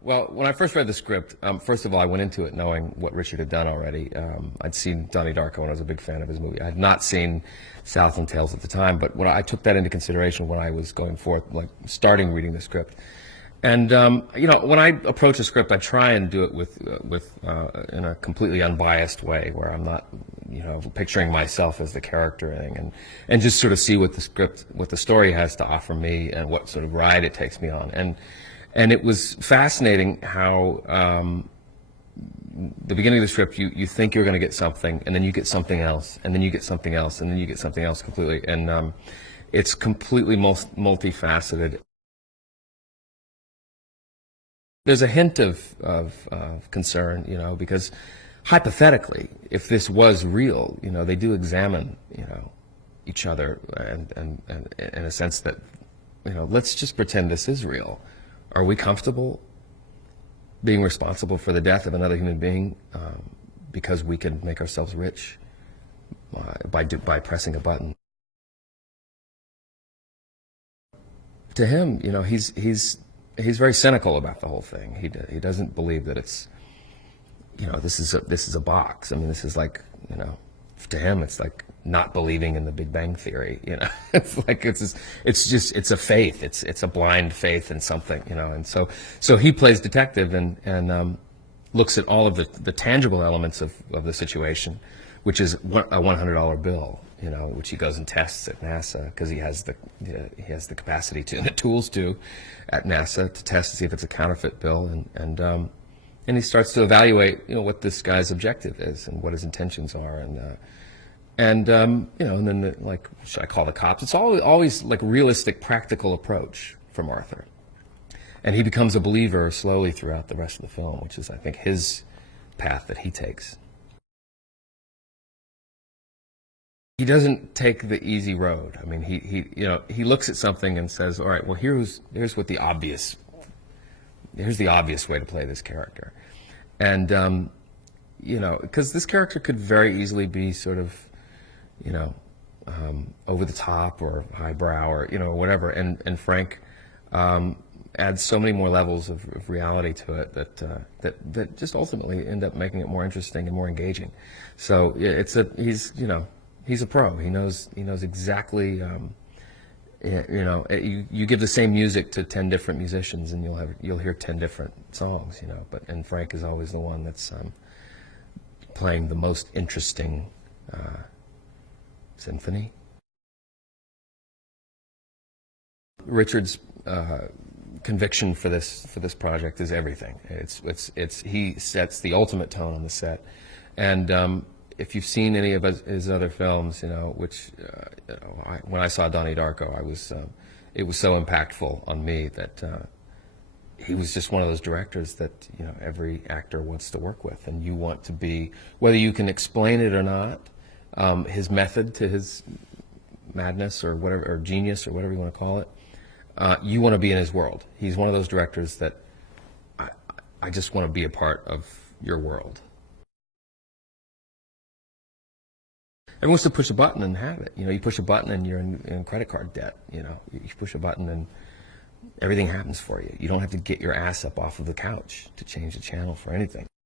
Well, when I first read the script, first of all, I went into it knowing what Richard had done already. I'd seen Donnie Darko, and I was a big fan of his movie. I had not seen Southland Tales at the time, but when I took that into consideration when I was going forth, like starting reading the script. And you know, when I approach a script, I try and do it with in a completely unbiased way, where I'm not, you know, picturing myself as the character and just sort of see what the script, what the story has to offer me, and what sort of ride it takes me on. And it was fascinating how the beginning of the script, you think you're going to get something, and then you get something else, and then you get something else, and then you get something else completely, and it's completely multifaceted. There's a hint of concern, you know, because hypothetically, if this was real, you know, they do examine, you know, each other, and in a sense that, you know, let's just pretend this is real. Are we comfortable being responsible for the death of another human being because we can make ourselves rich by pressing a button? To him, you know, he's very cynical about the whole thing. He doesn't believe that it's, you know, this is a box. I mean, this is like, you know, to him it's like not believing in the Big Bang Theory. You know, it's like it's a faith. It's a blind faith in something. You know, and so he plays detective and looks at all of the tangible elements of the situation, which is a $100 bill. You know, which he goes and tests at NASA because he has the capacity to and the tools to at NASA to test to see if it's a counterfeit bill, and he starts to evaluate, you know, what this guy's objective is and what his intentions are, and you know, and then like, should I call the cops? It's always like realistic, practical approach from Arthur, and he becomes a believer slowly throughout the rest of the film, which is, I think, his path that he takes. He doesn't take the easy road. I mean, he looks at something and says, all right, well, here's the obvious way to play this character. And, you know, because this character could very easily be sort of, you know, over the top or highbrow or, you know, whatever. And Frank adds so many more levels of reality to it that just ultimately end up making it more interesting and more engaging. So he's a pro. He knows exactly. You know, you give the same music to 10 different musicians, and you'll hear 10 different songs. You know, and Frank is always the one that's playing the most interesting symphony. Richard's conviction for this project is everything. He sets the ultimate tone on the set, and if you've seen any of his other films, you know, which you know, when I saw Donnie Darko, it was so impactful on me that he was just one of those directors that, you know, every actor wants to work with, and you want to be, whether you can explain it or not, his method to his madness or whatever, or genius or whatever you want to call it, you want to be in his world. He's one of those directors that I just want to be a part of your world. Everyone wants to push a button and have it. You know, you push a button and you're in credit card debt. You know, you push a button and everything happens for you. You don't have to get your ass up off of the couch to change the channel for anything.